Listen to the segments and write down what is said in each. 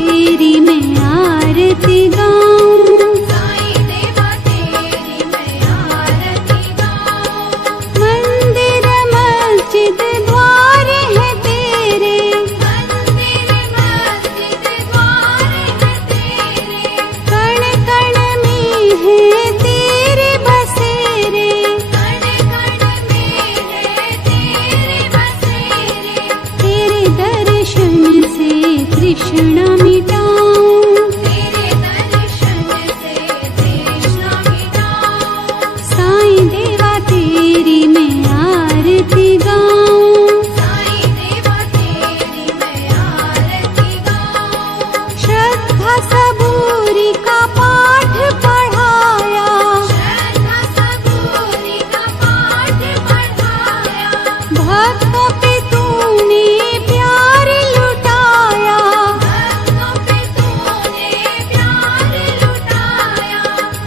तेरी मैं आरती गाऊं, साईं देवा तेरी मैं आरती गाऊं। मंदिर मस्जिद द्वार है तेरे, मंदिर मस्जिद द्वार है तेरे, कण कण में है तेरे बसेरे, कण कण में है तेरे बसेरे। तेरे दर्शन से तृष्णा मिटाऊं, तेरे दर्शन से तृष्णा मिटाऊं। साईं देवा तेरी मैं आरती गाऊं, साईं देवा तेरी मैं आरती गाऊं। श्रद्धा सबूरी का पाठ पढ़ाया, श्रद्धा सबूरी का पाठ पढ़ाया, भक्तों पे तूने प्यार लुटाया, भक्तों पे तूने प्यार लुटाया।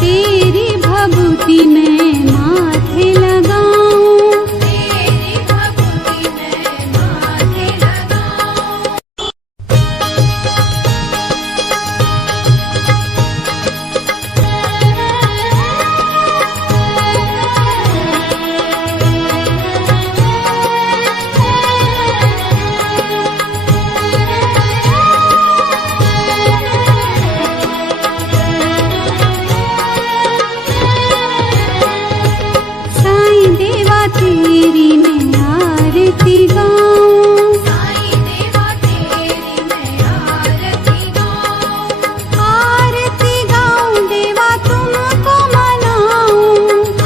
तेरी भभूति मैं माथे लगाऊं, तेरी भक्ति मैं माथे लगाऊं। साईं देवा तेरी मैं आरती गाऊं, साईं देवा तेरी मैं आरती गाऊं। आरती गाऊं देवा तुमको मनाऊं,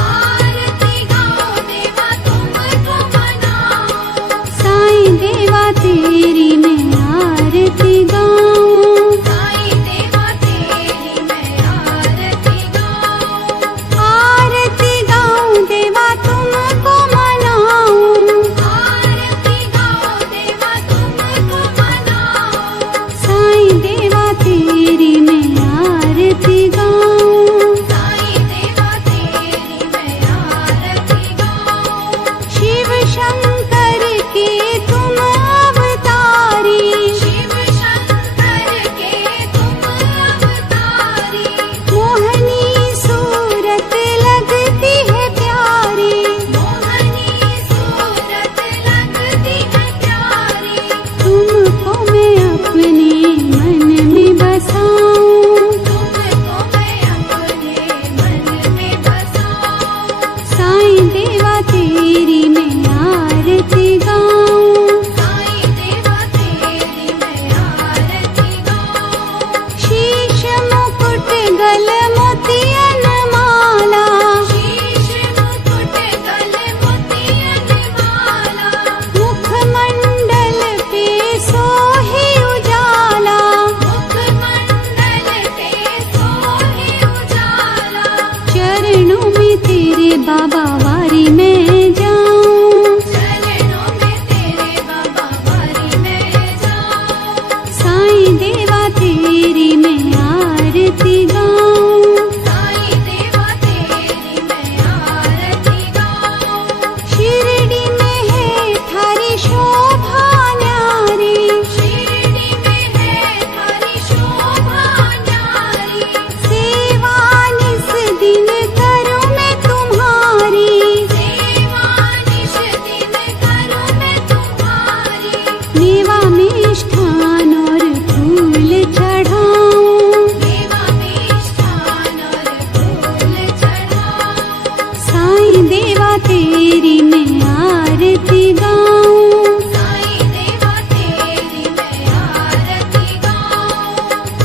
आरती गाऊं देवा तुमको मनाऊं। साईं देवा तेरी मैं आरती गाऊं, साईं देवा तेरी मैं आरती गाऊं। आरती गाऊं देवा तुमको मनाऊं, आरती गाऊं देवा तुमको मनाऊं। साईं देवा तेरी मैं आरती गाऊं, साईं देवा तेरी मैं आरती गाऊं। शिव शंकर के तुम अवतारी, शिव शंकर के तुम अवतारी, मोहनी सूरत लगती है प्यारी, मोहनी सूरत लगती है प्यारी। तुमको मैं अपने मन में बसाऊं, तुमको मैं अपने मन में बसाऊं। साईं देवा तेरी मैं आरती गाऊं, साईं देवा तेरी मैं आरती गाऊं। शीश मुकुट गल मोतियन माला, शीश मुकुट गल मोतियन माला, मुखमंडल पे सोहे उजाला, मुखमंडल पे सोहे उजाला। चरणों में तेरे बाबा वारी में जाऊं, चरणों में तेरे बाबा वारी में जाऊं। साईं देवा तेरी मैं आरती गाऊं, साईं देवा तेरी मैं आरती गाऊं। शिरडी में है थारी शोभा न्यारी, शिरडी में है थारी शोभा न्यारी, सेवा निस दिन करूं मैं तुम्हारी, सेवा निश दिन करूं मैं तुम्हारी। मेवा मिष्ठान और फूल चढ़ाऊं, देवा मिष्ठान और फूल चढ़ाऊं। साईं देवा तेरी मैं आरती गाऊं, साईं देवा तेरी मैं आरती गाऊं।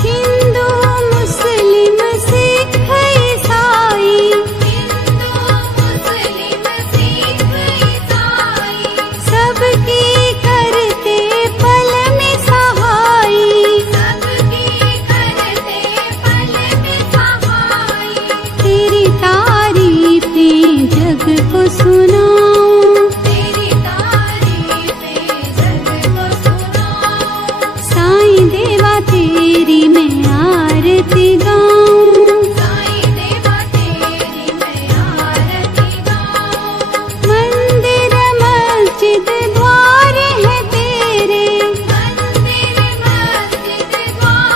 हिंदू मुस्लिम सिख ईसाई, हिंदू मुस्लिम सिख ईसाई, सबकी करते पल में सहाई, सबकी करते पल में सहाई। तेरी तारीफें जग को सुनाऊं, तेरी तारीफें जग को सुनाऊं। साईं देवा तेरी मैं आरती गाऊं, साईं देवा तेरी मैं आरती गाऊं। मंदिर मस्जिद द्वार है तेरे, मंदिर मस्जिद द्वार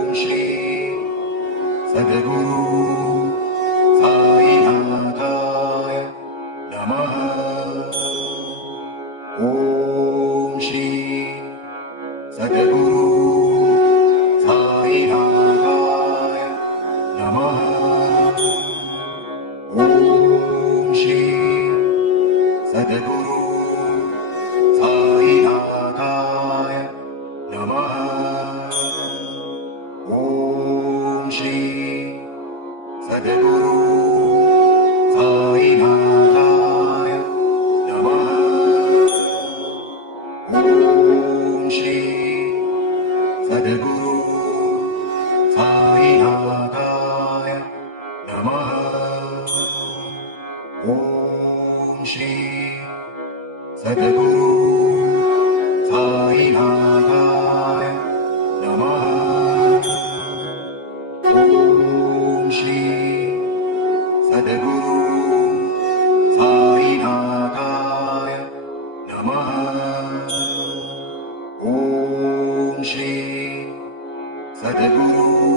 सद्गुरु साईनाथाय नमः। ॐ श्री सद्गुरु साईनाथाय नमः। ॐ श्री सद्गुरु साईनाथाय नमः। ॐ श्री सद्गुरु साईनाथाय नमः। ॐ श्री सद्गुरु साईनाथाय नमः। ॐ श्री सद्गुरु